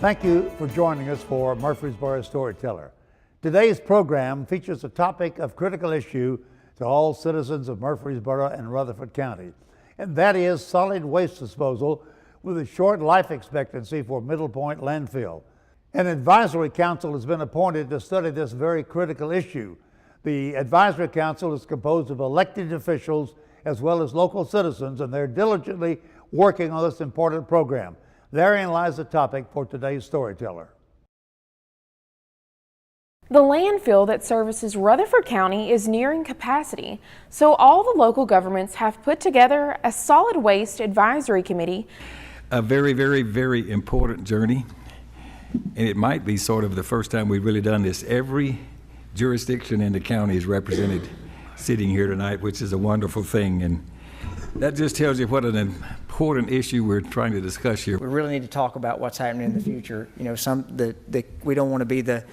Thank you for joining us for Murfreesboro Storyteller. Today's program features a topic of critical issue to all citizens of Murfreesboro and Rutherford County, and that is solid waste disposal with a short life expectancy for Middle Point landfill. An advisory council has been appointed to study this very critical issue. The advisory council is composed of elected officials as well as local citizens, and they're diligently working on this important program. Therein lies the topic for today's Storyteller. The landfill that services Rutherford County is nearing capacity, so all the local governments have put together a solid waste advisory committee. A very, very, very important journey, and it might be sort of the first time we've really done this. Every jurisdiction in the county is represented sitting here tonight, which is a wonderful thing, and that just tells you what an important issue we're trying to discuss here. We really need to talk about what's happening in the future. You know, we don't want to be the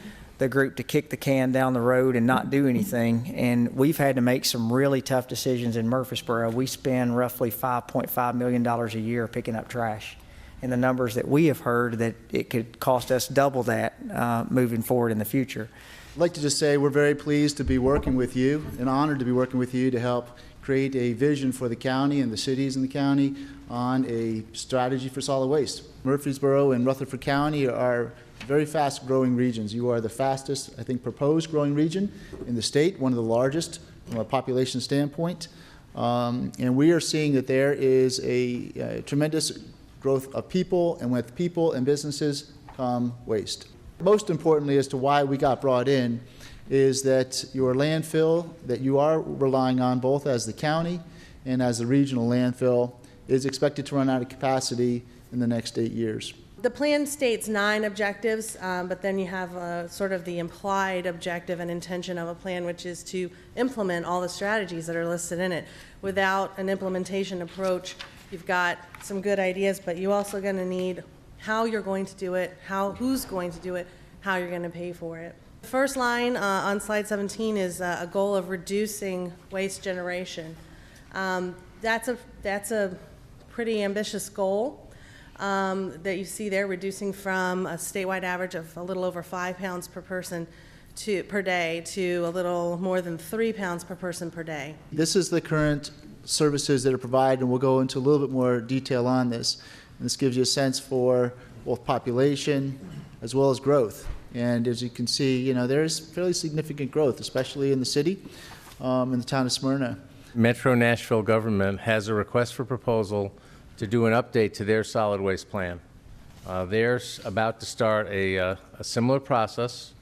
group to kick the can down the road and not do anything. And we've had to make some really tough decisions in Murfreesboro. We spend roughly $5.5 million a year picking up trash. And the numbers that we have heard that it could cost us double that moving forward in the future. I'd like to just say we're very pleased to be working with you and honored to be working with you to help create a vision for the county and the cities in the county on a strategy for solid waste. Murfreesboro and Rutherford County are very fast growing regions. You are the fastest, I think, proposed growing region in the state, one of the largest from a population standpoint. And we are seeing that there is a tremendous growth of people, and with people and businesses come waste. Most importantly as to why we got brought in is that your landfill that you are relying on both as the county and as the regional landfill is expected to run out of capacity in the next 8 years. The plan states 9 objectives, but then you have sort of the implied objective and intention of a plan, which is to implement all the strategies that are listed in it. Without an implementation approach, you've got some good ideas, but you're also going to need how you're going to do it, who's going to do it, how you're going to pay for it. The first line on slide 17 is a goal of reducing waste generation. That's a pretty ambitious goal that you see there, reducing from a statewide average of a little over 5 pounds per person per day to a little more than 3 pounds per person per day. This is the current services that are provided, and we'll go into a little bit more detail on this. And this gives you a sense for both population as well as growth. And as you can see, you know, there's fairly significant growth, especially in the city, in the town of Smyrna. Metro Nashville government has a request for proposal to do an update to their solid waste plan. They're about to start a similar process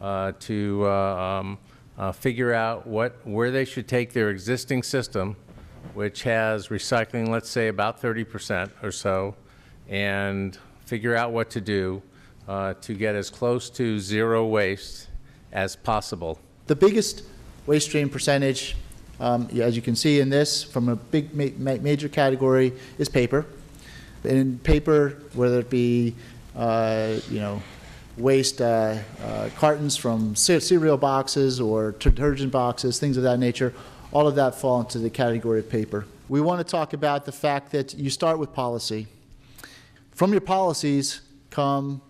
to figure out where they should take their existing system, which has recycling, let's say about 30% or so, and figure out what to do to get as close to zero waste as possible. The biggest waste stream percentage, as you can see in this, from a big major category, is paper. And in paper, whether it be waste cartons from cereal boxes or detergent boxes, things of that nature, all of that fall into the category of paper. We want to talk about the fact that you start with policy. From your policies come,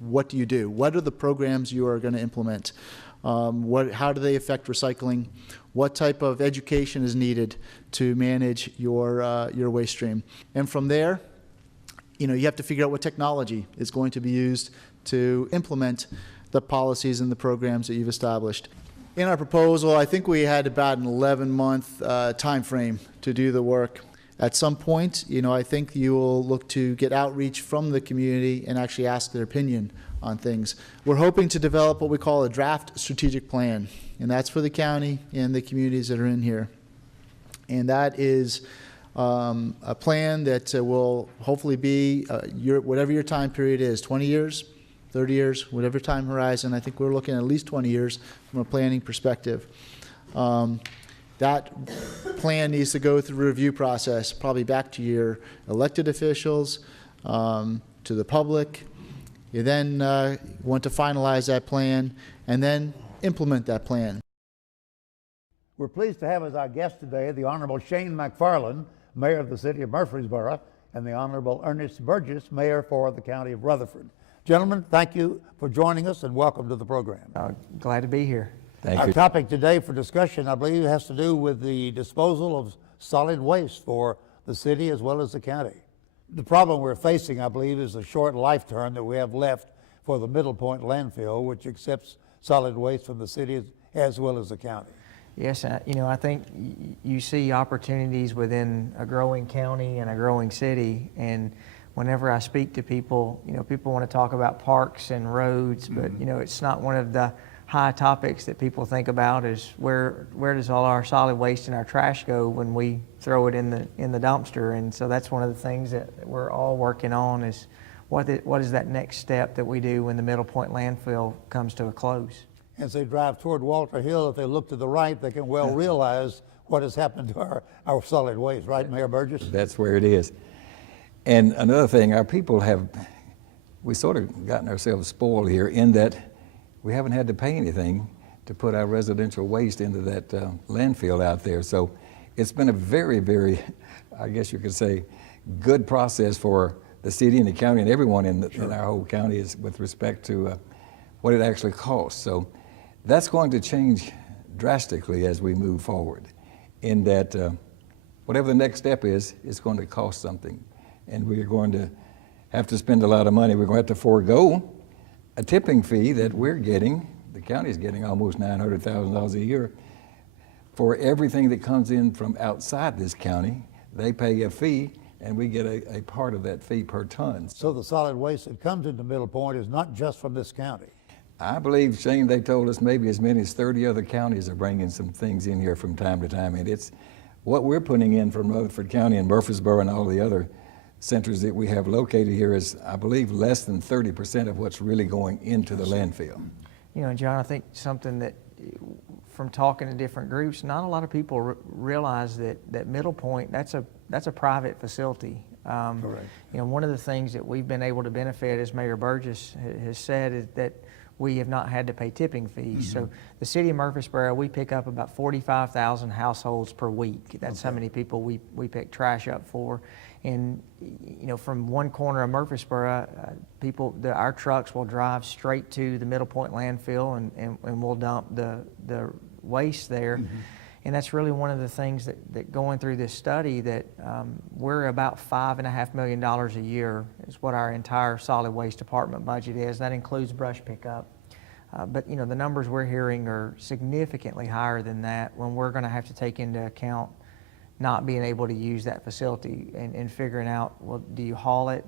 what do you do? What are the programs you are going to implement? How do they affect recycling? What type of education is needed to manage your waste stream? And from there, you have to figure out what technology is going to be used to implement the policies and the programs that you've established. In our proposal, I think we had about an 11-month time frame to do the work. At some point, I think you will look to get outreach from the community and actually ask their opinion on things. We're hoping to develop what we call a draft strategic plan, and that's for the county and the communities that are in here. And that is a plan that will hopefully be whatever your time period is, 20 years, 30 years, whatever time horizon. I think we're looking at least 20 years from a planning perspective. That plan needs to go through a review process, probably back to your elected officials, to the public. You then want to finalize that plan and then implement that plan. We're pleased to have as our guest today the Honorable Shane McFarland, Mayor of the City of Murfreesboro, and the Honorable Ernest Burgess, Mayor for the County of Rutherford. Gentlemen, thank you for joining us and welcome to the program. Glad to be here. Thank Our you. topic today for discussion, I believe, has to do with the disposal of solid waste for the city as well as the county. The problem we're facing, I believe, is the short life term that we have left for the Middle Point landfill, which accepts solid waste from the city as well as the county. Yes, I think you see opportunities within a growing county and a growing city, and whenever I speak to people, people want to talk about parks and roads, but it's not one of the high topics that people think about is where does all our solid waste and our trash go when we throw it in the dumpster. And so that's one of the things that we're all working on is what is that next step that we do when the Middle Point landfill comes to a close. As they drive toward Walter Hill, if they look to the right, they can well realize what has happened to our solid waste, right, Mayor Burgess? That's where it is. And another thing, our people we sort of gotten ourselves spoiled here in that we haven't had to pay anything to put our residential waste into that landfill out there. So it's been a very, very, I guess you could say, good process for the city and the county and everyone in our whole county is with respect to what it actually costs. So that's going to change drastically as we move forward in that whatever the next step is, it's going to cost something. And we're going to have to spend a lot of money. We're going to have to forego a tipping fee that we're getting, the county's getting almost $900,000 a year for everything that comes in from outside this county. They pay a fee and we get a part of that fee per ton. So the solid waste that comes into Middle Point is not just from this county. I believe, Shane, they told us maybe as many as 30 other counties are bringing some things in here from time to time. And it's what we're putting in from Rutherford County and Murfreesboro and all the other centers that we have located here is, I believe, less than 30% of what's really going into the landfill. John, I think something that from talking to different groups, not a lot of people realize that Middle Point, that's a private facility. Correct. One of the things that we've been able to benefit, as Mayor Burgess has said, is that we have not had to pay tipping fees. So the city of Murfreesboro, we pick up about 45,000 households per week. That's how many people we pick trash up for. And from one corner of Murfreesboro, our trucks will drive straight to the Middle Point landfill and we'll dump the waste there. And that's really one of the things that going through this study that we're about $5.5 million a year is what our entire solid waste department budget is. That includes brush pickup. But the numbers we're hearing are significantly higher than that when we're going to have to take into account not being able to use that facility and figuring out, well, do you haul it?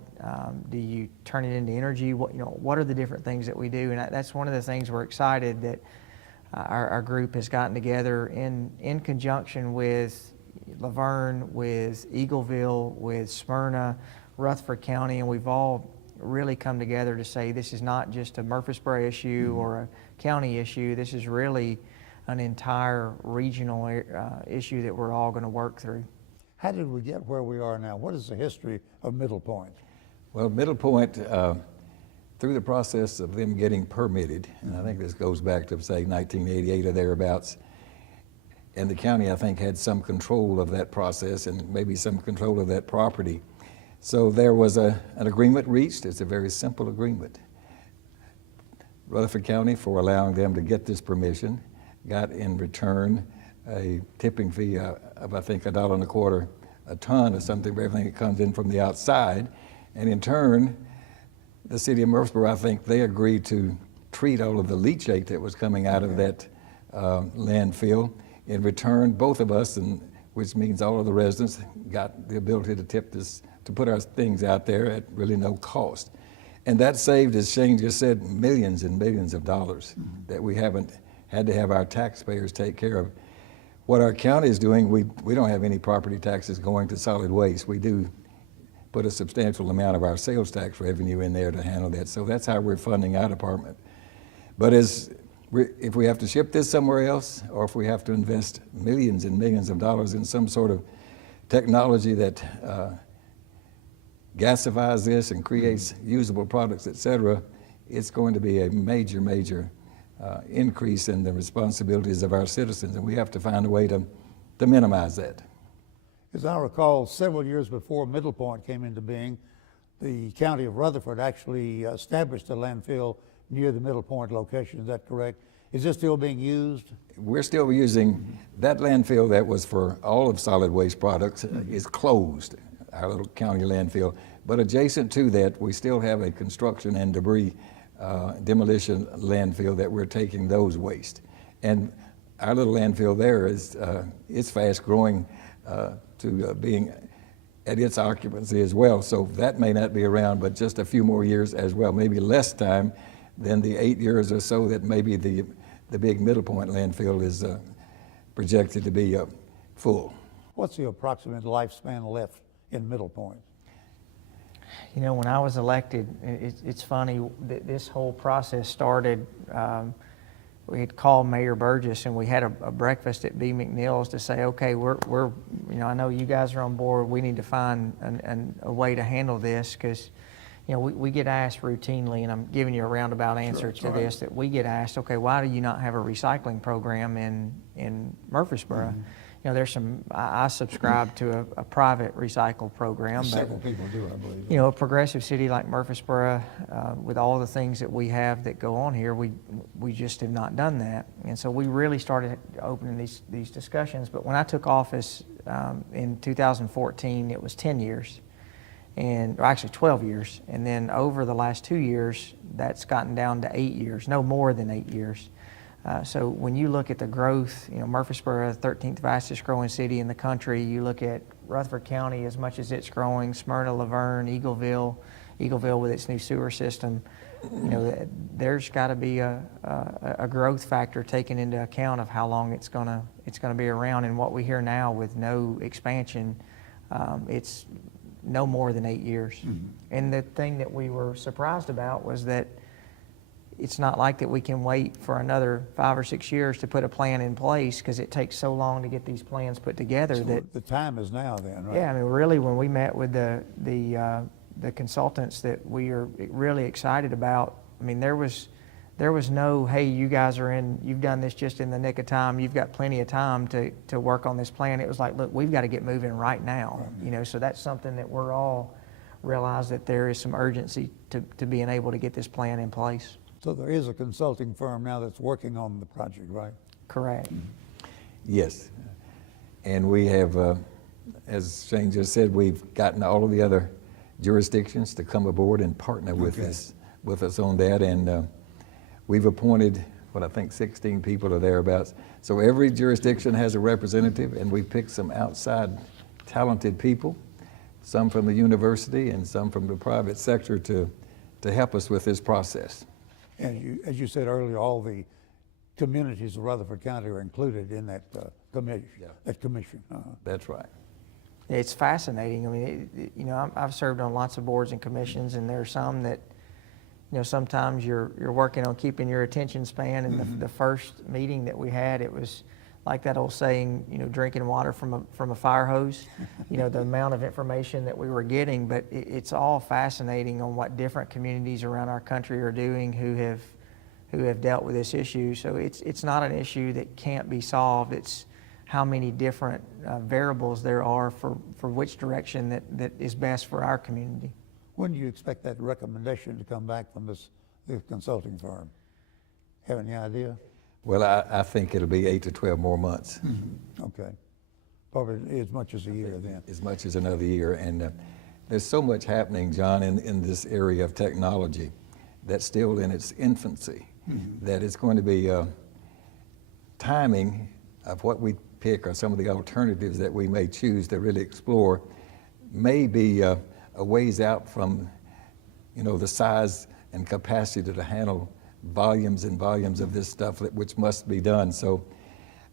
Do you turn it into energy? What are the different things that we do? And that's one of the things we're excited that our group has gotten together in conjunction with Laverne, with Eagleville, with Smyrna, Rutherford County, and we've all really come together to say this is not just a Murfreesboro issue or a county issue. This is really an entire regional issue that we're all going to work through. How did we get where we are now? What is the history of Middle Point? Well, Middle Point, through the process of them getting permitted, and I think this goes back to, say, 1988 or thereabouts, and the county, I think, had some control of that process and maybe some control of that property. So there was an agreement reached. It's a very simple agreement. Rutherford County, for allowing them to get this permission, got in return a tipping fee of I think $1.25 a ton or something for everything that comes in from the outside. And in turn, the city of Murfreesboro, I think they agreed to treat all of the leachate that was coming out of that landfill. In return, both of us, and which means all of the residents, got the ability to tip this, to put our things out there at really no cost. And that saved, as Shane just said, millions and millions of dollars that we haven't had to have our taxpayers take care of. What our county is doing, we don't have any property taxes going to solid waste. We do put a substantial amount of our sales tax revenue in there to handle that. So that's how we're funding our department. But if we have to ship this somewhere else, or if we have to invest millions and millions of dollars in some sort of technology that gasifies this and creates usable products, et cetera, it's going to be a major, major increase in the responsibilities of our citizens, and we have to find a way to minimize that. As I recall, several years before Middle Point came into being, the county of Rutherford actually established a landfill near the Middle Point location. Is that correct? Is this still being used? We're still using that landfill that was for all of solid waste products is closed, our little county landfill. But adjacent to that, we still have a construction and debris demolition landfill that we're taking those waste. And our little landfill there is it's fast growing to being at its occupancy as well. So that may not be around, but just a few more years as well, maybe less time than the 8 years or so that maybe the big Middle Point landfill is projected to be full. What's the approximate lifespan left in Middle Point? You know, when I was elected, it's funny, this whole process started, we had called Mayor Burgess and we had a breakfast at B. McNeil's to say, okay, we're you know, I know you guys are on board, we need to find a way to handle this, because you know, we get asked routinely, and I'm giving you a roundabout answer to this, that we get asked, okay, why do you not have a recycling program in Murfreesboro? You know, there's some, I subscribe to a private recycle program. Several people do, I believe. You know, a progressive city like Murfreesboro, with all the things that we have that go on here, we just have not done that. And so we really started opening these discussions. But when I took office in 2014, it was 10 years. Or actually 12 years. And then over the last 2 years, that's gotten down to 8 years, no more than 8 years. So when you look at the growth, you know, Murfreesboro, 13th fastest growing city in the country. You look at Rutherford County, as much as it's growing, Smyrna, Laverne, Eagleville with its new sewer system. You know, there's got to be a growth factor taken into account of how long it's gonna be around. And what we hear now with no expansion, it's no more than 8 years. And the thing that we were surprised about was that it's not like that we can wait for another 5 or 6 years to put a plan in place, because it takes so long to get these plans put together. So that the time is now then, right? Yeah, I mean, really, when we met with the consultants that we are really excited about, I mean, there was no, hey, you guys you've done this just in the nick of time, you've got plenty of time to work on this plan. It was like, look, we've got to get moving right now. Right. You know, so that's something that we're all realize that there is some urgency to being able to get this plan in place. So there is a consulting firm now that's working on the project, right? Correct. Yes. And we have, as Shane just said, we've gotten all of the other jurisdictions to come aboard and partner with us on that. And we've appointed, I think 16 people or thereabouts. So every jurisdiction has a representative, and we picked some outside talented people, some from the university and some from the private sector to help us with this process. And as you said earlier, all the communities of Rutherford County are included in that commission. Yeah. That commission. That's right. It's fascinating. I mean, you know, I've served on lots of boards and commissions, and there are some that, you know, sometimes you're working on keeping your attention span. And the first meeting that we had, it was like that old saying, you know, drinking water from a fire hose. You know, the amount of information that we were getting, but it's all fascinating on what different communities around our country are doing who have dealt with this issue. So it's not an issue that can't be solved. It's how many different variables there are for which direction that is best for our community. When do you expect that recommendation to come back from this consulting firm? Have any idea? Well, I think it'll be 8 to 12 more months. Okay. Probably as much as a year then. As much as another year. And there's so much happening, John, in this area of technology that's still in its infancy, that it's going to be timing of what we pick or some of the alternatives that we may choose to really explore may be a ways out from, you know, the size and capacity to handle volumes and volumes of this stuff which must be done. So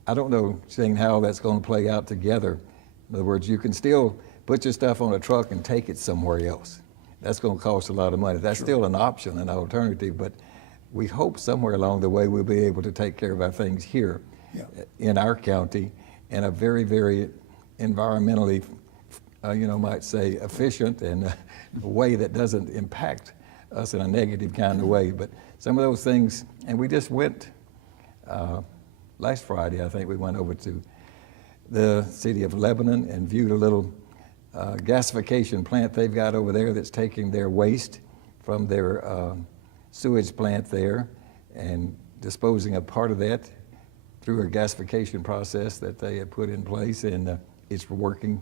I don't know, Shane, how that's going to play out together. In other words, you can still put your stuff on a truck and take it somewhere else. That's going to cost a lot of money. That's still an option, an alternative, but we hope somewhere along the way we'll be able to take care of our things here in our county in a very, very environmentally, you know, might say efficient and a way that doesn't impact us in a negative kind of way. But some of those things, and we just went last Friday, I think we went over to the city of Lebanon and viewed a little gasification plant they've got over there that's taking their waste from their sewage plant there and disposing of part of that through a gasification process that they have put in place, and it's working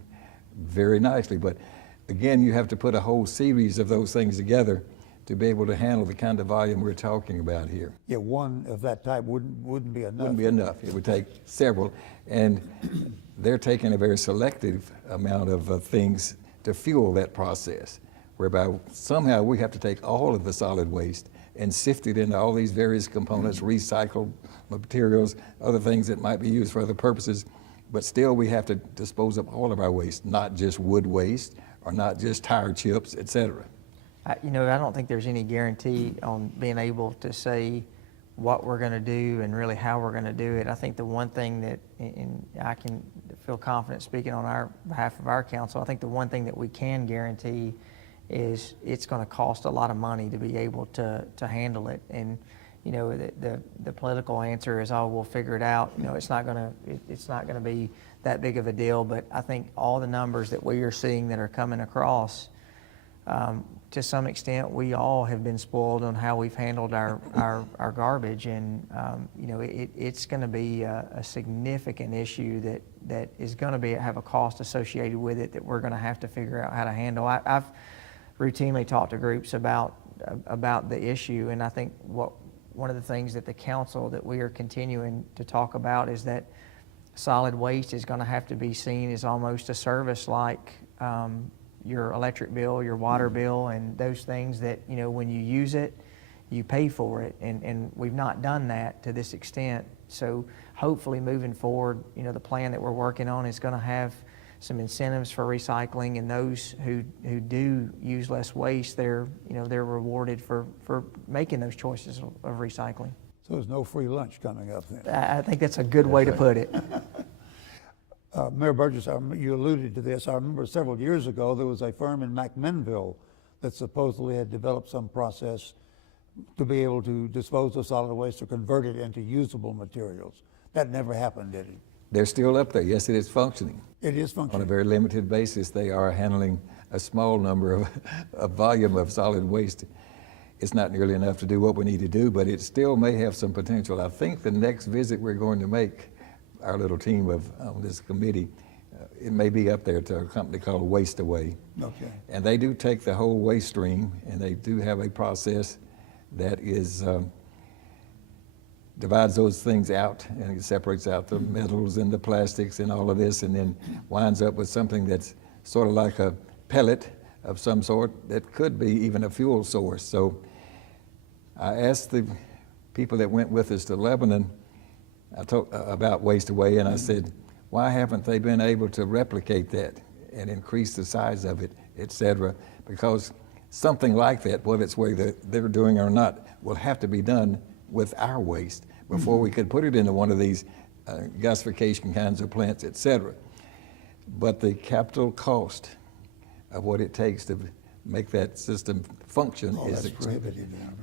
very nicely. But again, you have to put a whole series of those things together to be able to handle the kind of volume we're talking about here. Yeah, one of that type wouldn't be enough. Wouldn't be enough. It would take several, and they're taking a very selective amount of things to fuel that process, whereby somehow we have to take all of the solid waste and sift it into all these various components, recycled materials, other things that might be used for other purposes, but still we have to dispose of all of our waste, not just wood waste or not just tire chips, et cetera. You know, I don't think there's any guarantee on being able to say what we're going to do and really how we're going to do it. I think the one thing that, and I can feel confident speaking on our behalf of our council, I think the one thing that we can guarantee is it's going to cost a lot of money to be able to handle it. And you know, the political answer is, oh, we'll figure it out. You know, it's not going to be that big of a deal. But I think all the numbers that we are seeing that are coming across, to some extent, we all have been spoiled on how we've handled our garbage, and you know, it's going to be a significant issue that is going to have a cost associated with it that we're going to have to figure out how to handle. I've routinely talked to groups about the issue, and I think one of the things that the council that we are continuing to talk about is that solid waste is going to have to be seen as almost a service, like your electric bill, your water bill, and those things that, you know, when you use it, you pay for it, and we've not done that to this extent. So hopefully moving forward, you know, the plan that we're working on is going to have some incentives for recycling, and those who do use less waste, they're rewarded for making those choices of recycling. So there's no free lunch coming up then. I think that's a good way to put it. Mayor Burgess, you alluded to this. I remember several years ago there was a firm in McMinnville that supposedly had developed some process to be able to dispose of solid waste or convert it into usable materials. That never happened, did it? They're still up there. Yes, it is functioning. It is functioning. On a very limited basis, they are handling a small number of volume of solid waste. It's not nearly enough to do what we need to do, but it still may have some potential. I think the next visit we're going to make, our little team on this committee, it may be up there to a company called Waste Away. Okay. And they do take the whole waste stream, and they do have a process that is divides those things out, and it separates out the metals and the plastics and all of this, and then winds up with something that's sort of like a pellet of some sort that could be even a fuel source. So I asked the people that went with us to Lebanon, I talked about Waste Away, and I said, why haven't they been able to replicate that and increase the size of it, et cetera? Because something like that, whether it's the way that they're doing or not, will have to be done with our waste before we could put it into one of these gasification kinds of plants, et cetera. But the capital cost of what it takes to make that system function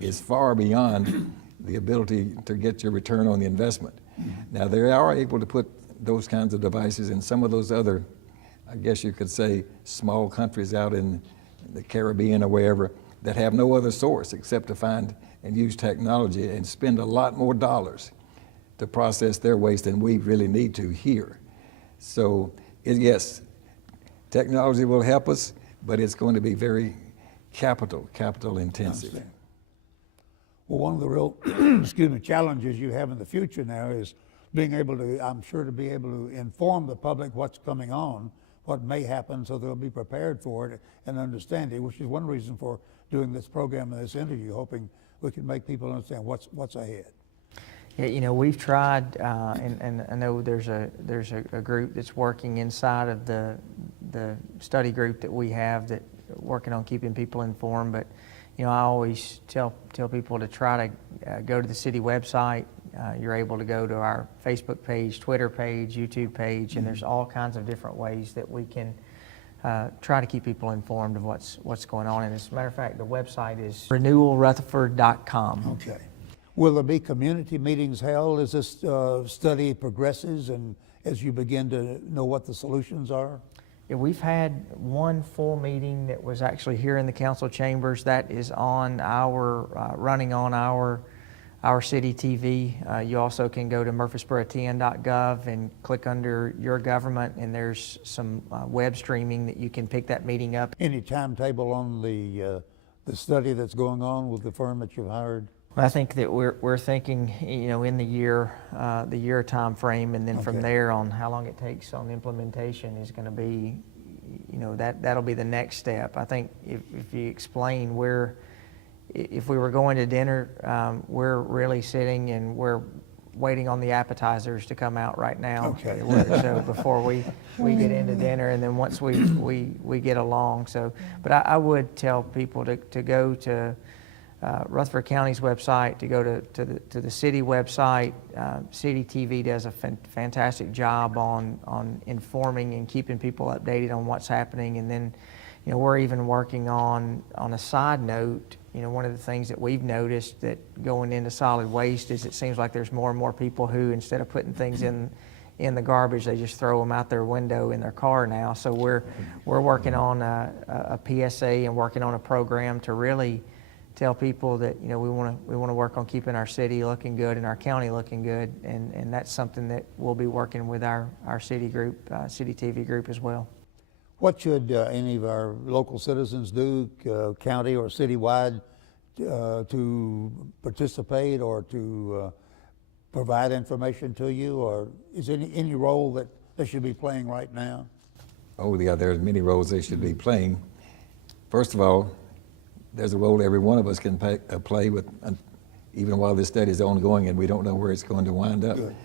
is far beyond the ability to get your return on the investment. Now, they are able to put those kinds of devices in some of those other, I guess you could say, small countries out in the Caribbean or wherever that have no other source except to find and use technology and spend a lot more dollars to process their waste than we really need to here. So, yes, technology will help us, but it's going to be very capital intensive. Well, one of the real challenges you have in the future now is being able to, I'm sure, to be able to inform the public what's coming on, what may happen, so they'll be prepared for it and understand it, which is one reason for doing this program and this interview, hoping we can make people understand what's ahead. Yeah, you know, we've tried, and I know there's a group that's working inside of the study group that we have that working on keeping people informed. But you know, I always tell people to try to go to the city website. You're able to go to our Facebook page, Twitter page, YouTube page, and there's all kinds of different ways that we can try to keep people informed of what's going on. And as a matter of fact, the website is renewalrutherford.com. Okay. Will there be community meetings held as this study progresses and as you begin to know what the solutions are? Yeah, we've had one full meeting that was actually here in the council chambers. That is on our, running on our city TV. You also can go to murfreesboro10.gov and click under your government, and there's some web streaming that you can pick that meeting up. Any timetable on the study that's going on with the firm that you've hired? I think that we're thinking, in the year time frame, and then from there on how long it takes on implementation is going to be, that'll be the next step. I think if you explain if we were going to dinner, we're really sitting and we're waiting on the appetizers to come out right now. Okay. So before we get into dinner, and then once we get along. So, but I would tell people to go to Rutherford County's website, to go to the city website. City TV does a fantastic job on informing and keeping people updated on what's happening. And then, we're even working on a side note. One of the things that we've noticed that going into solid waste is it seems like there's more and more people who, instead of putting things in the garbage, they just throw them out their window in their car now. So we're working on a PSA and working on a program to really tell people that we want to work on keeping our city looking good and our county looking good, and that's something that we'll be working with our city group, city TV group as well. What should any of our local citizens do, county or citywide, to participate or to provide information to you, or is any role that they should be playing right now? Oh yeah, there's many roles they should be playing. First of all, there's a role every one of us can play with, even while this study is ongoing and we don't know where it's going to wind up. Good.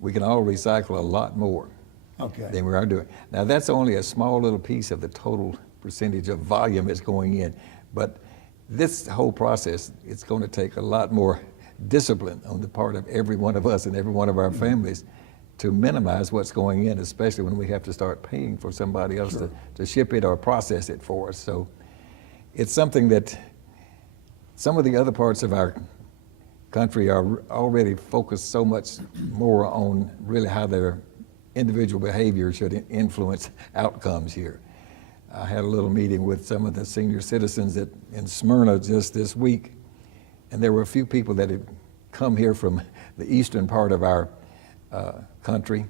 We can all recycle a lot more than we are doing. Now that's only a small little piece of the total percentage of volume that's going in, but this whole process, it's going to take a lot more discipline on the part of every one of us and every one of our families to minimize what's going in, especially when we have to start paying for somebody else to ship it or process it for us. So it's something that some of the other parts of our country are already focused so much more on really how their individual behavior should influence outcomes here. I had a little meeting with some of the senior citizens in Smyrna just this week, and there were a few people that had come here from the eastern part of our country,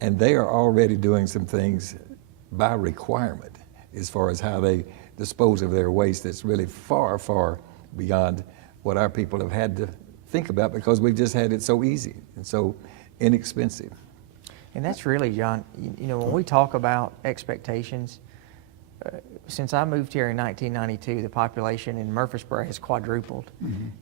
and they are already doing some things by requirement as far as how they dispose of their waste that's really far, far beyond what our people have had to think about, because we've just had it so easy and so inexpensive. And that's really, John, when we talk about expectations, since I moved here in 1992, the population in Murfreesboro has quadrupled.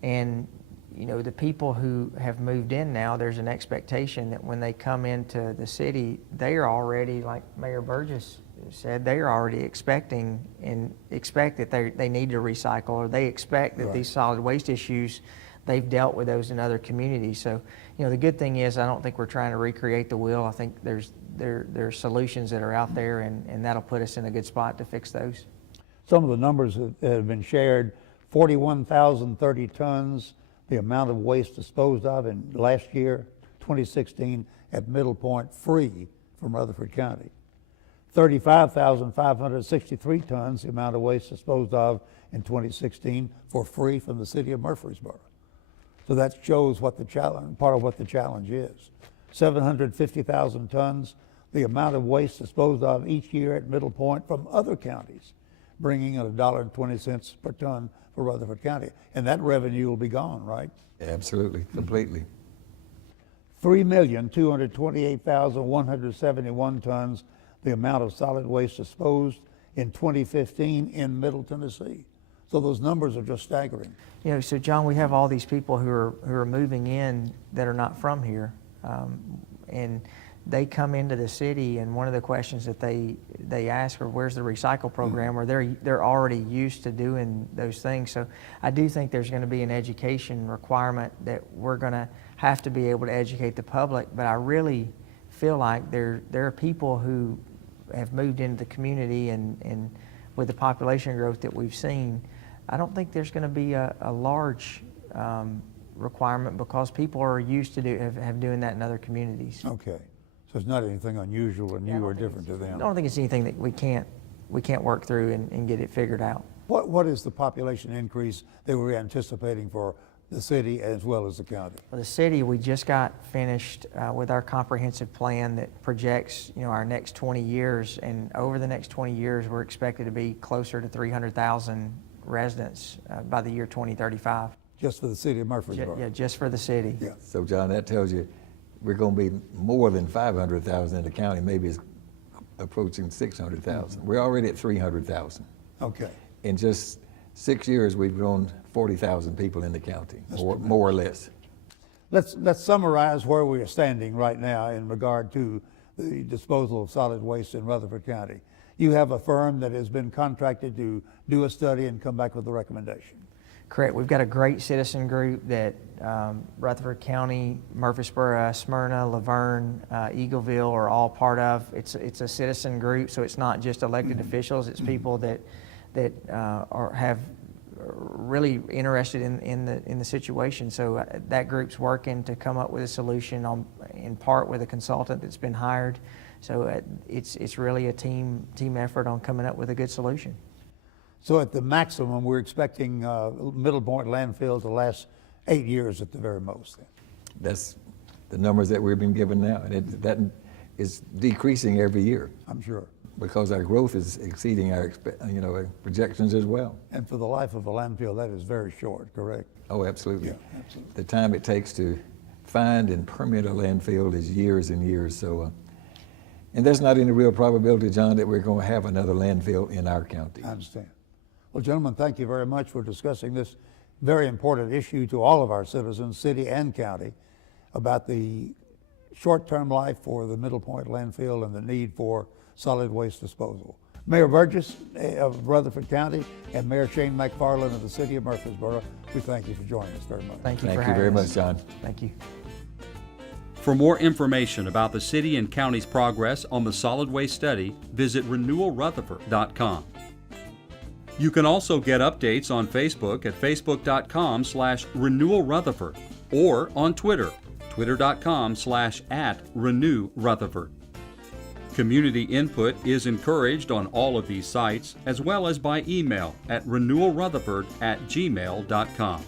And the people who have moved in now, there's an expectation that when they come into the city, they are already, like Mayor Burgess said, they are already expect that they need to recycle, or they expect that these solid waste issues, they've dealt with those in other communities. So, the good thing is I don't think we're trying to recreate the wheel. I think there's solutions that are out there, and that'll put us in a good spot to fix those. Some of the numbers that have been shared: 41,030 tons, the amount of waste disposed of in last year, 2016, at Middle Point, free from Rutherford County. 35,563 tons, the amount of waste disposed of in 2016, for free from the city of Murfreesboro. So that shows what the challenge, part of what the challenge is. 750,000 tons, the amount of waste disposed of each year at Middle Point from other counties, bringing in $1.20 per ton for Rutherford County. And that revenue will be gone, right? Absolutely, completely. 3,228,171 tons, the amount of solid waste disposed in 2015 in Middle Tennessee. So those numbers are just staggering. So John, we have all these people who are moving in that are not from here, and they come into the city, and one of the questions that they ask are, where's the recycle program? Or they're already used to doing those things. So I do think there's going to be an education requirement that we're going to have to be able to educate the public. But I really feel like there are people who have moved into the community, and with the population growth that we've seen, I don't think there's going to be a large requirement, because people are used to have doing that in other communities. Okay. So it's not anything unusual or new or different to I them. don't think it's anything that we can't work through and get it figured out. What is the population increase that we're anticipating for the city as well as the county? For the city, we just got finished with our comprehensive plan that projects, our next 20 years, and over the next 20 years, we're expected to be closer to 300,000 residents by the year 2035. Just for the city of Murfreesboro? Yeah, just for the city. Yeah. So John, that tells you we're going to be more than 500,000 in the county, maybe it's approaching 600,000. We're already at 300,000. Okay. In just 6 years, we've grown 40,000 people in the county, more or less. Let's summarize where we are standing right now in regard to the disposal of solid waste in Rutherford County. You have a firm that has been contracted to do a study and come back with a recommendation. Correct. We've got a great citizen group that Rutherford County, Murfreesboro, Smyrna, Laverne, Eagleville are all part of. It's a citizen group, so it's not just elected officials. It's people that have really interested in the situation. So that group's working to come up with a solution in part with a consultant that's been hired. So it's really a team effort on coming up with a good solution. So at the maximum, we're expecting Middle Point landfill to last 8 years at the very most. That's the numbers that we've been given now, and that is decreasing every year I'm sure. because our growth is exceeding our projections as well. And for the life of a landfill, that is very short, correct? Oh, absolutely. Yeah, absolutely. The time it takes to find and permit a landfill is years and years. So, and there's not any real probability, John, that we're going to have another landfill in our county. I understand. Well, gentlemen, thank you very much for discussing this very important issue to all of our citizens, city and county, about the short-term life for the Middle Point landfill and the need for solid waste disposal. Mayor Burgess of Rutherford County and Mayor Shane McFarland of the city of Murfreesboro, we thank you for joining us very much. Thank you for Thank you having very us. much, John. Thank you. For more information about the city and county's progress on the solid waste study, visit renewalrutherford.com. You can also get updates on Facebook at facebook.com/renewalrutherford or on Twitter, twitter.com/@renewrutherford. Community input is encouraged on all of these sites, as well as by email at renewalrutherford@gmail.com.